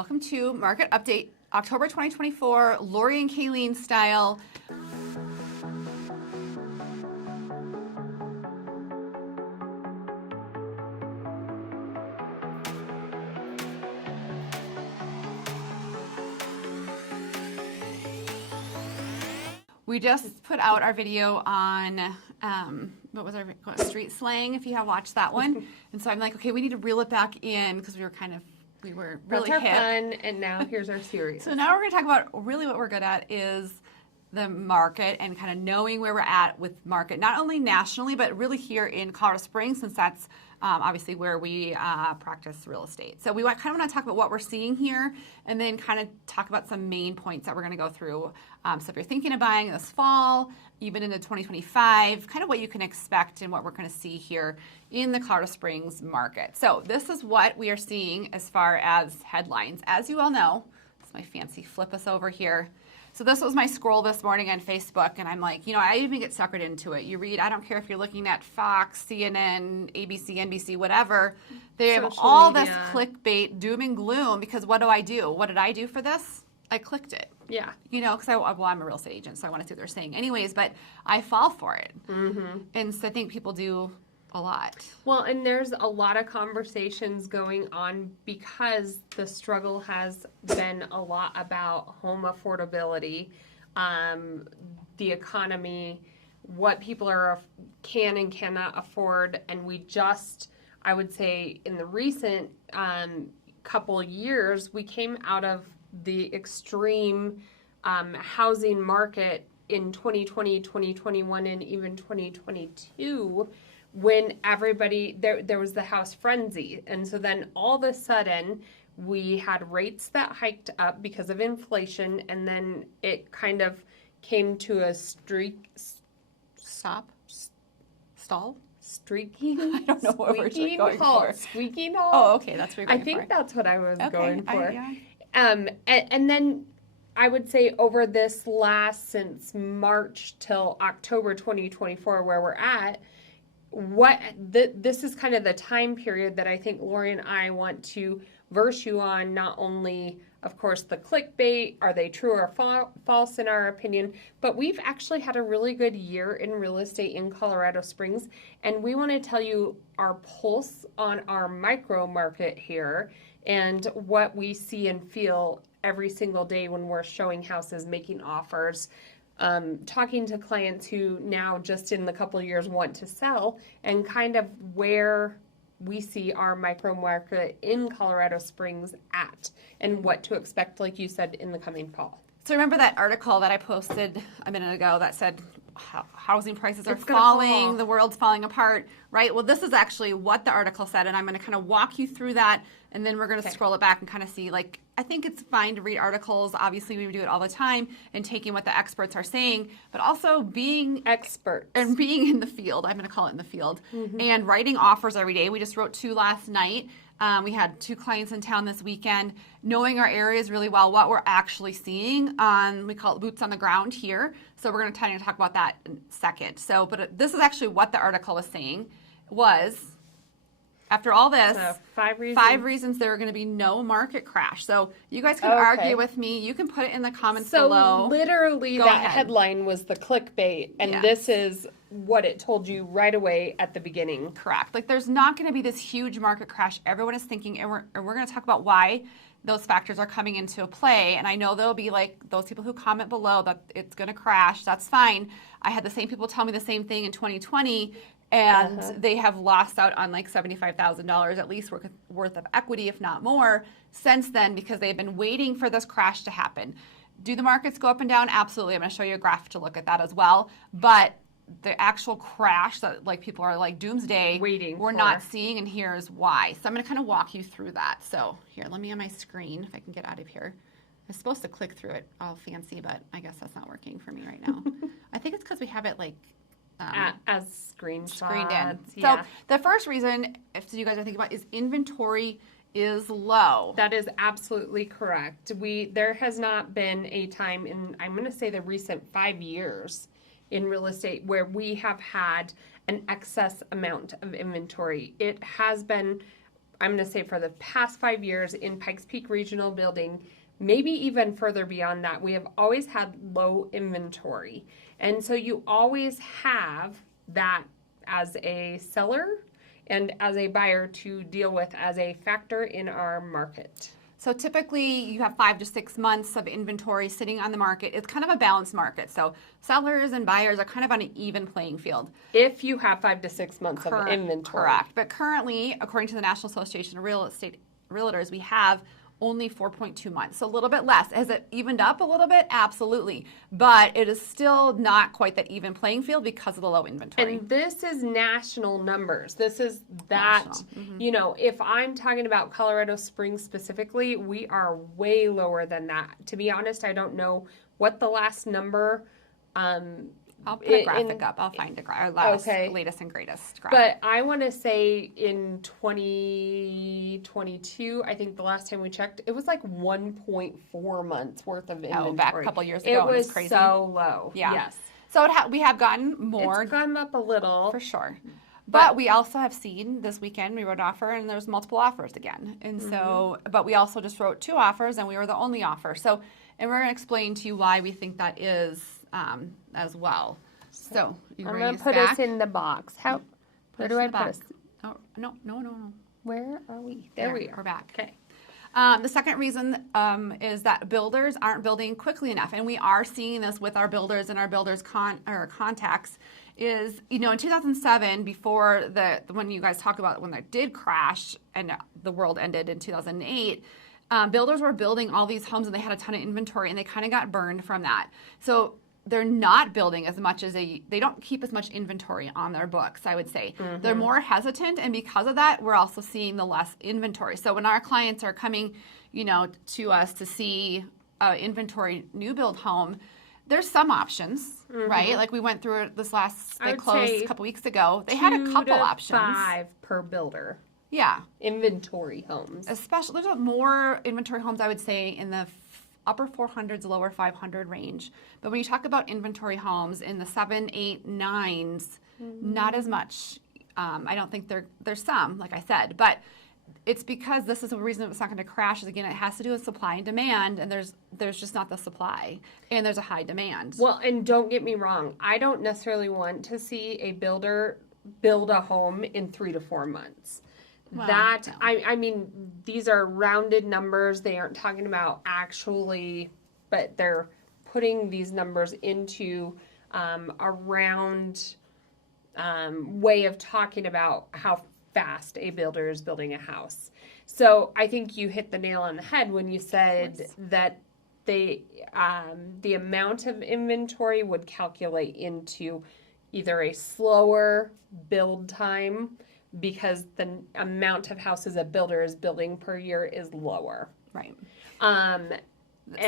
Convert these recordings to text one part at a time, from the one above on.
Welcome to Market Update, October 2024, Lori and Kayleen style. We just put out our video on, what was our street slang, if you have watched that one. And so I'm like, okay, we need to reel it back in because we were really That's our hip. fun, and now here's our series. So now we're going to talk about really what we're good at is the market and kind of knowing where we're at with market, not only nationally, but really here in Colorado Springs, since that's obviously where we practice real estate. So we kind of want to talk about what we're seeing here and then kind of talk about some main points that we're going to go through. So if you're thinking of buying this fall, even into 2025, kind of what you can expect and what we're going to see here in the Colorado Springs market. So this is what we are seeing as far as headlines. As you all know, it's my fancy flip us over here. So this was my scroll this morning on Facebook, and I'm like, I even get suckered into it. You read, I don't care if you're looking at Fox, CNN, ABC, NBC, whatever. They have Social all media. this clickbait, doom and gloom, because what do I do? What did I do for this? I clicked it. Yeah. Because I'm a real estate agent, so I want to see what they're saying anyways, but I fall for it. Mm-hmm. And so I think people do a lot. Well, and there's a lot of conversations going on because the struggle has been a lot about home affordability, the economy, what people can and cannot afford, and I would say in the recent couple years, we came out of the extreme housing market in 2020, 2021, and even 2022 when everybody, there was the house frenzy. And so then all of a sudden we had rates that hiked up because of inflation, and then it kind of came to a Stall? Streaking? I don't know what we're going for. Squeaking halt. Oh, okay, that's what you're going I think for. that's what I was going for. Yeah. And then I would say over this since March till October 2024, where we're at, this is kind of the time period that I think Lori and I want to verse you on, not only, of course, the clickbait, are they true or false in our opinion, but we've actually had a really good year in real estate in Colorado Springs, and we want to tell you our pulse on our micro market here and what we see and feel every single day when we're showing houses, making offers, talking to clients who now just in the couple of years want to sell, and kind of where we see our micro market in Colorado Springs at and what to expect, like you said, in the coming fall. So remember that article that I posted a minute ago that said housing prices are It's gonna falling, fall. the world's falling apart, right? Well, this is actually what the article said, and I'm going to kind of walk you through that, and then we're going to scroll it back and kind of see, I think it's fine to read articles. Obviously, we do it all the time, and taking what the experts are saying, but also being experts and being in the field. I'm going to call it in the field, and writing offers every day. We just wrote 2 last night. We had 2 clients in town this weekend, knowing our areas really well, what we're actually seeing on, we call it boots on the ground here. So we're going to talk about that in a second. So, but this is actually what the article was saying was, after all this, So 5 reasons there are going to be no market crash. So you guys can argue with me. You can put it in the comments below. So literally Go that ahead. headline was the clickbait, and Yes. this is what it told you right away at the beginning. Correct. There's not going to be this huge market crash everyone is thinking, and we're going to talk about why those factors are coming into play. And I know there'll be those people who comment below that it's going to crash. That's fine. I had the same people tell me the same thing in 2020, and they have lost out on $75,000 at least worth of equity, if not more, since then, because they've been waiting for this crash to happen. Do the markets go up and down? Absolutely. I'm going to show you a graph to look at that as well. But the actual crash that people are doomsday Waiting we're for. not seeing, and here's why. So I'm going to kind of walk you through that. So here, let me on my screen, if I can get out of here. I'm supposed to click through it all fancy, but I guess that's not working for me right now. I think it's because we have it As screenshots. screened in. Yeah. So the first reason, if you guys are thinking about, is inventory is low. That is absolutely correct. There has not been a time in, I'm going to say, the recent 5 years in real estate where we have had an excess amount of inventory. It has been I'm going to say for the past 5 years in Pikes Peak Regional Building, maybe even further beyond that, we have always had low inventory. And so you always have that as a seller and as a buyer to deal with as a factor in our market. So typically you have 5 to 6 months of inventory sitting on the market. It's kind of a balanced market. So sellers and buyers are kind of on an even playing field. If you have 5 to 6 months of inventory. Correct. But currently, according to the National Association of Real Estate Realtors, we have only 4.2 months, so a little bit less. Has it evened up a little bit? Absolutely. But it is still not quite that even playing field because of the low inventory. And this is national numbers. This is that, you know, if I'm talking about Colorado Springs specifically, we are way lower than that. To be honest, I don't know what the last number I'll put a graphic up. I'll find our latest and greatest graphic. But I want to say in 2022, I think the last time we checked, it was like 1.4 months worth of inventory. Oh, back a couple years ago. It was crazy. so low. Yeah. Yes. So we have gotten more. It's gone up a little. For sure. But we also have seen this weekend, we wrote an offer and there's multiple offers again. And so, but we also just wrote 2 offers and we were the only offer. So, and we're going to explain to you why we think that is as well. So, I'm going to put us in the box. Where do I put us? Oh, no. Where are we? There we are. We're back. Okay. The second reason is that builders aren't building quickly enough. And we are seeing this with our builders and our builders contacts is, you know, in 2007, before when you guys talk about when that did crash and the world ended in 2008, builders were building all these homes and they had a ton of inventory and they kind of got burned from that. So they're not building as much as they don't keep as much inventory on their books, I would say. They're more hesitant, and because of that, we're also seeing the less inventory. So when our clients are coming, you know, to us to see inventory new build home, there's some options, right? Like we went through it they closed a couple weeks ago. They had a couple options. 5 per builder. Yeah. Inventory homes. Especially, there's more inventory homes, I would say, in the upper 400s, lower 500 range. But when you talk about inventory homes in the 7, 8, 9s, not as much. I don't think there's some, like I said, but it's because this is a reason it's not going to crash. Is again, it has to do with supply and demand, and there's just not the supply, and there's a high demand. Well, and don't get me wrong, I don't necessarily want to see a builder build a home in 3 to 4 months. Well, no. I mean, these are rounded numbers. They aren't talking about actually, but they're putting these numbers into a round way of talking about how fast a builder is building a house. So I think you hit the nail on the head when you said that the amount of inventory would calculate into either a slower build time, because the amount of houses a builder is building per year is lower. Right.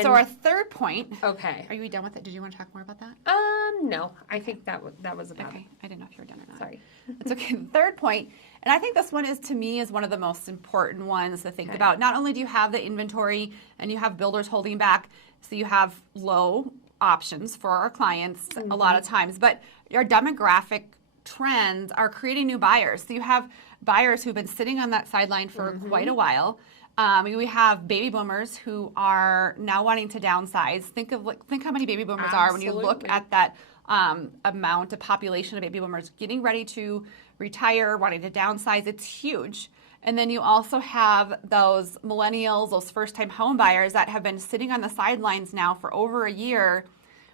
So our third point. Okay. Are you done with it? Did you want to talk more about that? No. I think that was about it. Okay. I didn't know if you were done or not. Sorry. It's okay. The third point, and I think this one is, to me, is one of the most important ones to think about. Not only do you have the inventory and you have builders holding back, so you have low options for our clients a lot of times, but your demographic trends are creating new buyers. So you have buyers who've been sitting on that sideline for quite a while. We have baby boomers who are now wanting to downsize. Think how many baby boomers are when you look at that amount of population of baby boomers getting ready to retire, wanting to downsize. It's huge. And then you also have those millennials, those first-time home buyers that have been sitting on the sidelines now for over a year,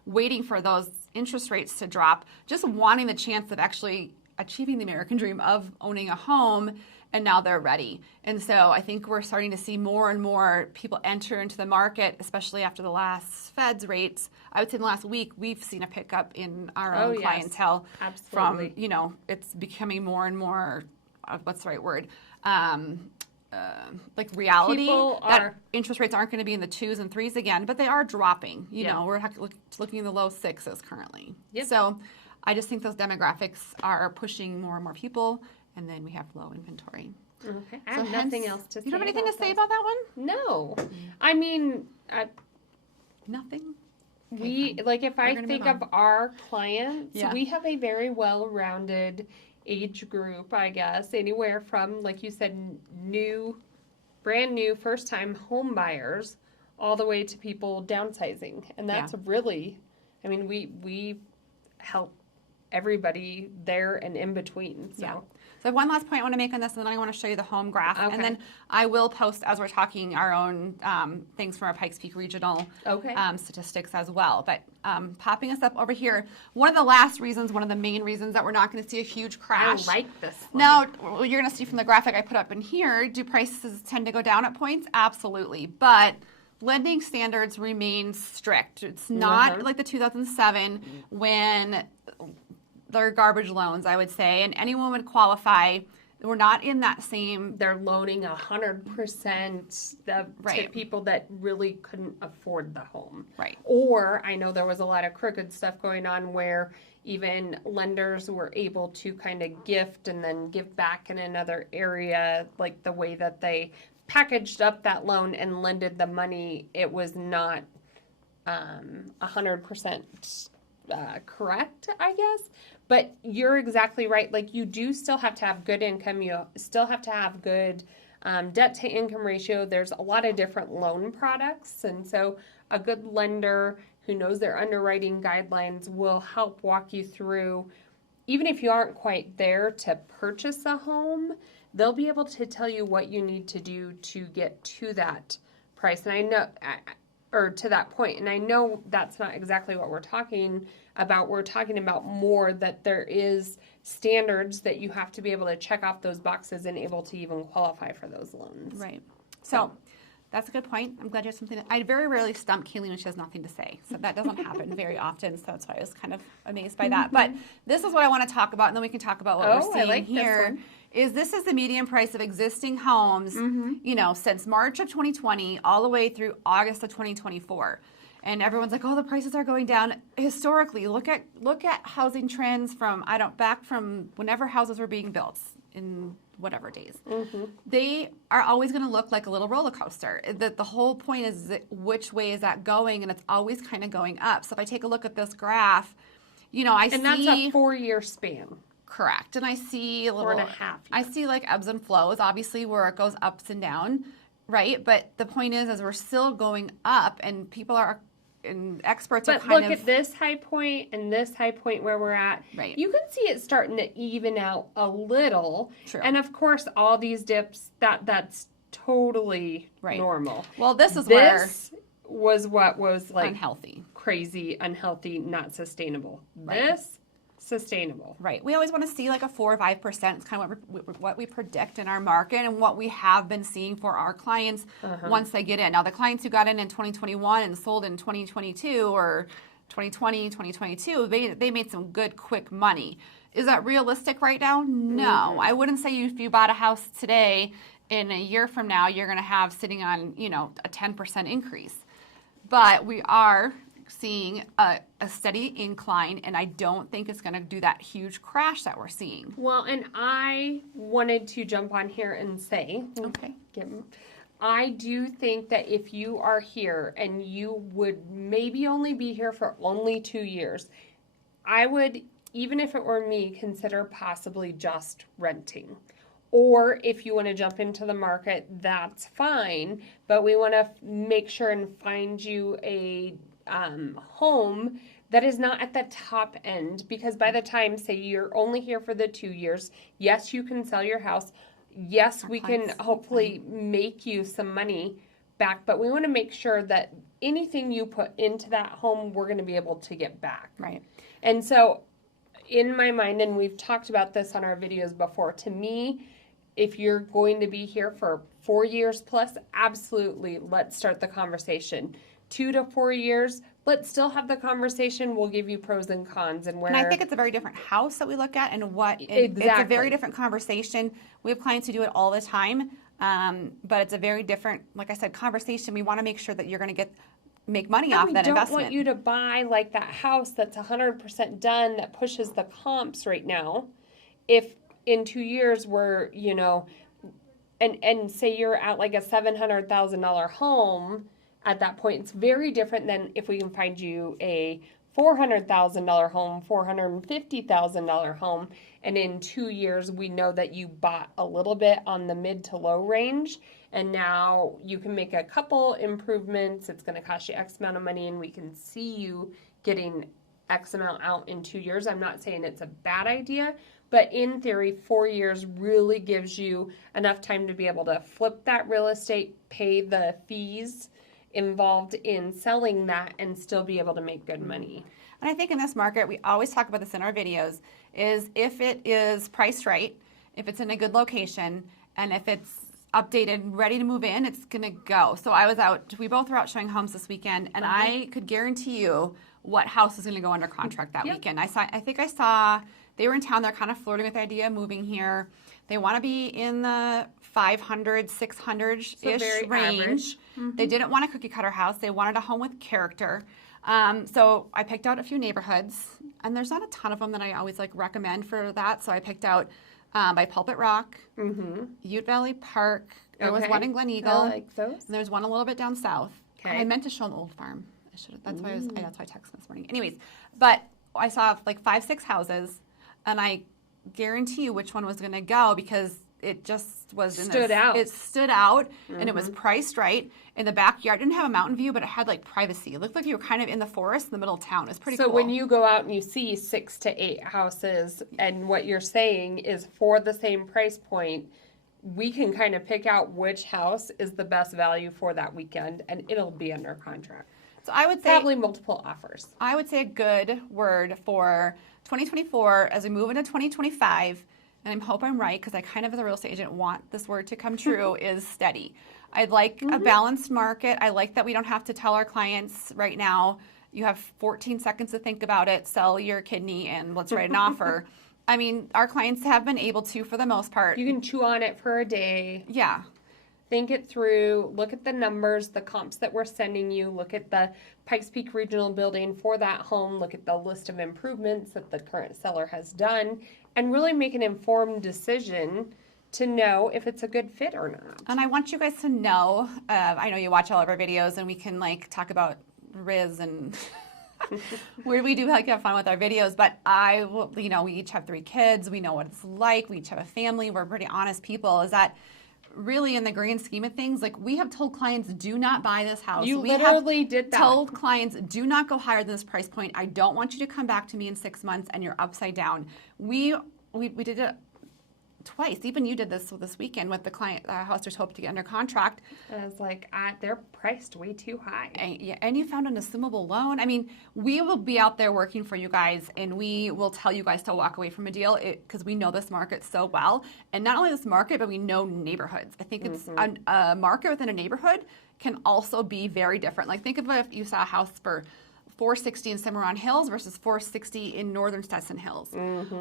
waiting for those interest rates to drop, just wanting the chance of actually achieving the American dream of owning a home, and now they're ready. And so I think we're starting to see more and more people enter into the market, especially after the last Fed's rates. I would say in the last week, we've seen a pickup in our own clientele. Absolutely. From, it's becoming more and more, what's the right word? Like reality that interest rates aren't going to be in the 2s and 3s again, but they are dropping. You know, we're looking in the low 6s currently. Yep. So I just think those demographics are pushing more and more people, and then we have low inventory. Okay. I have nothing else to say. You don't have anything to say about that one? No. I mean, nothing. If I think of our clients, we have a very well-rounded age group, I guess, anywhere from, like you said, brand new, first time home buyers, all the way to people downsizing. And that's really, I mean, we help everybody there and in between. So. Yeah. So one last point I want to make on this, and then I want to show you the home graph. Okay. And then I will post, as we're talking, our own things from our Pikes Peak Regional statistics as well. But popping us up over here, one of the last reasons, one of the main reasons that we're not going to see a huge crash. I like this one. Now, you're going to see from the graphic I put up in here, do prices tend to go down at points? Absolutely. But lending standards remain strict. It's not like the 2007 when they're garbage loans, I would say, and anyone would qualify. We're not in that same. They're loaning 100% to people that really couldn't afford the home. Right. Or I know there was a lot of crooked stuff going on where even lenders were able to kind of gift and then give back in another area, like the way that they packaged up that loan and lended the money. It was not 100% correct, I guess. But you're exactly right. Like, you do still have to have good income. You still have to have good debt to income ratio. There's a lot of different loan products. And so a good lender who knows their underwriting guidelines will help walk you through. Even if you aren't quite there to purchase a home, they'll be able to tell you what you need to do to get to that price. And I know, or to that point. And I know that's not exactly what we're talking about. We're talking about more that there is standards that you have to be able to check off those boxes and able to even qualify for those loans. Right. So that's a good point. I'm glad you have something. I very rarely stump Kayleen when she has nothing to say. So that doesn't happen very often. So that's why I was kind of amazed by that. But this is what I want to talk about, and then we can talk about what we're seeing here. This is the median price of existing homes, you know, since March of 2020 all the way through August of 2024. And everyone's like, oh, the prices are going down. Historically, look at housing trends from back from whenever houses were being built in whatever days. They are always going to look like a little roller coaster. The whole point is which way is that going, and it's always kind of going up. So if I take a look at this graph, you know, and that's a 4-year span. Correct. And I see a little 4.5 years. I see like ebbs and flows, obviously, where it goes ups and down, right? But the point is we're still going up, and people are, and experts are kind of. But look at this high point and this high point where we're at. Right. You can see it starting to even out a little. True. And of course, all these dips, that's totally normal. Well, this was what was like unhealthy, crazy, unhealthy, not sustainable. Right. This sustainable. Right. We always want to see like a 4 or 5%. It's kind of what we predict in our market and what we have been seeing for our clients once they get in. Now, the clients who got in 2021 and sold in 2022 or 2020, 2022, they made some good, quick money. Is that realistic right now? No. I wouldn't say if you bought a house today, in a year from now, you're going to have sitting on, you know, a 10% increase. But we are seeing a steady incline, and I don't think it's going to do that huge crash that we're seeing. Well, and I wanted to jump on here and say, I do think that if you are here and you would maybe only be here for only 2 years, I would, even if it were me, consider possibly just renting. Or if you want to jump into the market, that's fine, but we want to make sure and find you a home that is not at the top end, because by the time, say, you're only here for the 2 years, yes, you can sell your house. Yes, we can hopefully make you some money back, but we want to make sure that anything you put into that home, we're going to be able to get back. Right. And so in my mind, and we've talked about this on our videos before, to me, if you're going to be here for 4 years plus, absolutely, let's start the conversation. 2 to 4 years, let's still have the conversation. We'll give you pros and cons. And I think it's a very different house that we look at, and it's a very different conversation. We have clients who do it all the time, but it's a very different, like I said, conversation. We want to make sure that you're going to make money off that investment. We don't want you to buy like that house that's 100% done that pushes the comps right now. If in 2 years we're, you know, and say you're at like a $700,000 home, at that point, it's very different than if we can find you a $400,000 home, $450,000 home, and in 2 years we know that you bought a little bit on the mid to low range, and now you can make a couple improvements. It's going to cost you X amount of money, and we can see you getting X amount out in 2 years. I'm not saying it's a bad idea, but in theory, 4 years really gives you enough time to be able to flip that real estate, pay the fees involved in selling that, and still be able to make good money. And I think in this market, we always talk about this in our videos, is if it is priced right, if it's in a good location, and if it's updated, ready to move in, it's going to go. So we both were out showing homes this weekend, and I could guarantee you what house is going to go under contract that weekend. I think I saw, they were in town, they're kind of flirting with the idea of moving here. They want to be in the 500, 600-ish range. Mm-hmm. They didn't want a cookie cutter house. They wanted a home with character. So I picked out a few neighborhoods, and there's not a ton of them that I always recommend for that. So I picked out by Pulpit Rock, Ute Valley Park. There was one in Glen Eagle. I like those. And there's one a little bit down south. Okay. I meant to show an old farm. That's why that's why I texted this morning. Anyways, but I saw 5-6 houses, and I guarantee you which one was going to go because it just was stood out. It stood out, and it was priced right. In the backyard, it didn't have a mountain view, but it had privacy. It looked like you were kind of in the forest in the middle of town. It was pretty cool. So when you go out and you see 6 to 8 houses, and what you're saying is for the same price point, we can kind of pick out which house is the best value for that weekend, and it'll be under contract. So I would say probably multiple offers. I would say a good word for 2024 as we move into 2025, and I hope I'm right because I kind of as a real estate agent want this word to come true, is steady. I'd like a balanced market. I like that we don't have to tell our clients right now, you have 14 seconds to think about it, sell your kidney, and let's write an offer. I mean, our clients have been able to, for the most part. You can chew on it for a day. Yeah. Think it through, look at the numbers, the comps that we're sending you, look at the Pikes Peak Regional Building for that home, look at the list of improvements that the current seller has done, and really make an informed decision to know if it's a good fit or not. And I want you guys to know, I know you watch all of our videos, and we can talk about Riz and we do have fun with our videos, but we each have 3 kids, we know what it's like, we each have a family, we're pretty honest people, is that really in the grand scheme of things, we have told clients, do not buy this house. You literally did that. Told clients, do not go higher than this price point. I don't want you to come back to me in 6 months and you're upside down. We did it twice. Even you did this weekend with the client, house just hoped to get under contract. I was they're priced way too high. And you found an assumable loan. I mean, we will be out there working for you guys, and we will tell you guys to walk away from a deal because we know this market so well. And not only this market, but we know neighborhoods. I think it's a market within a neighborhood can also be very different. Think of if you saw a house for $460 in Cimarron Hills versus $460 in northern Stetson Hills,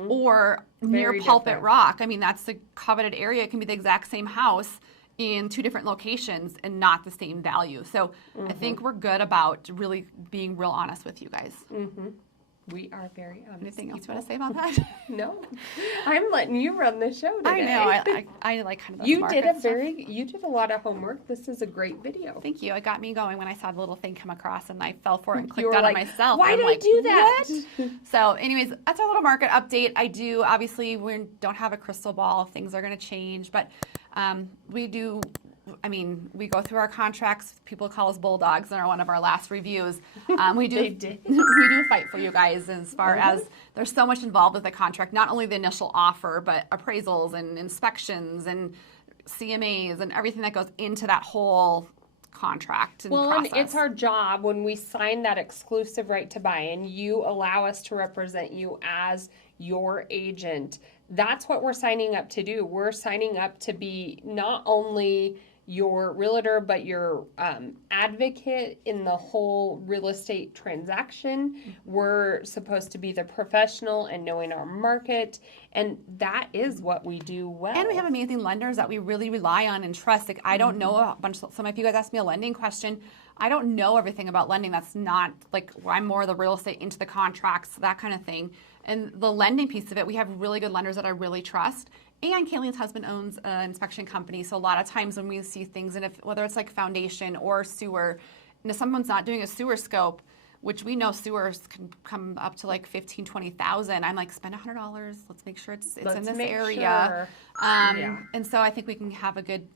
or near Pulpit Rock. I mean, that's the coveted area. It can be the exact same house in 2 different locations and not the same value. So I think we're good about really being real honest with you guys. We are very honest. Anything else you want to say about that? No, I'm letting you run the show today. I know. I like kind of those you did a lot of homework. This is a great video. Thank you. It got me going when I saw the little thing come across, and I fell for it and clicked on it myself. Why did I do that? What? So, anyways, that's our little market update. Obviously, we don't have a crystal ball. Things are going to change, but we do. I mean, we go through our contracts. People call us bulldogs in one of our last reviews. We do fight for you guys as far as there's so much involved with the contract, not only the initial offer, but appraisals and inspections and CMAs and everything that goes into that whole contract and process. And it's our job when we sign that exclusive right to buy and you allow us to represent you as your agent. That's what we're signing up to do. We're signing up to be not only your realtor, but your advocate in the whole real estate transaction. We're supposed to be the professional and knowing our market, and that is what we do well. And we have amazing lenders that we really rely on and trust. I don't know some of you guys asked me a lending question. I don't know everything about lending. That's not I'm more the real estate into the contracts, that kind of thing. And the lending piece of it, we have really good lenders that I really trust. And Kayleen's husband owns an inspection company, so a lot of times when we see things, and whether it's foundation or sewer, and if someone's not doing a sewer scope, which we know sewers can come up to like 15, 20,000. I'm like, spend $100. Let's make sure it's in this area. Sure. And so I think we can have a good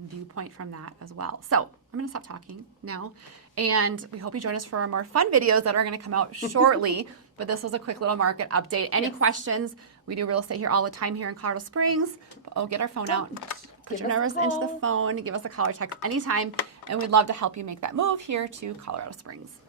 viewpoint from that as well. So I'm going to stop talking now. And we hope you join us for more fun videos that are going to come out shortly. But this was a quick little market update. Any questions? We do real estate here all the time here in Colorado Springs. Get our phone out. Put your numbers into the phone. Give us a call or text anytime. And we'd love to help you make that move here to Colorado Springs.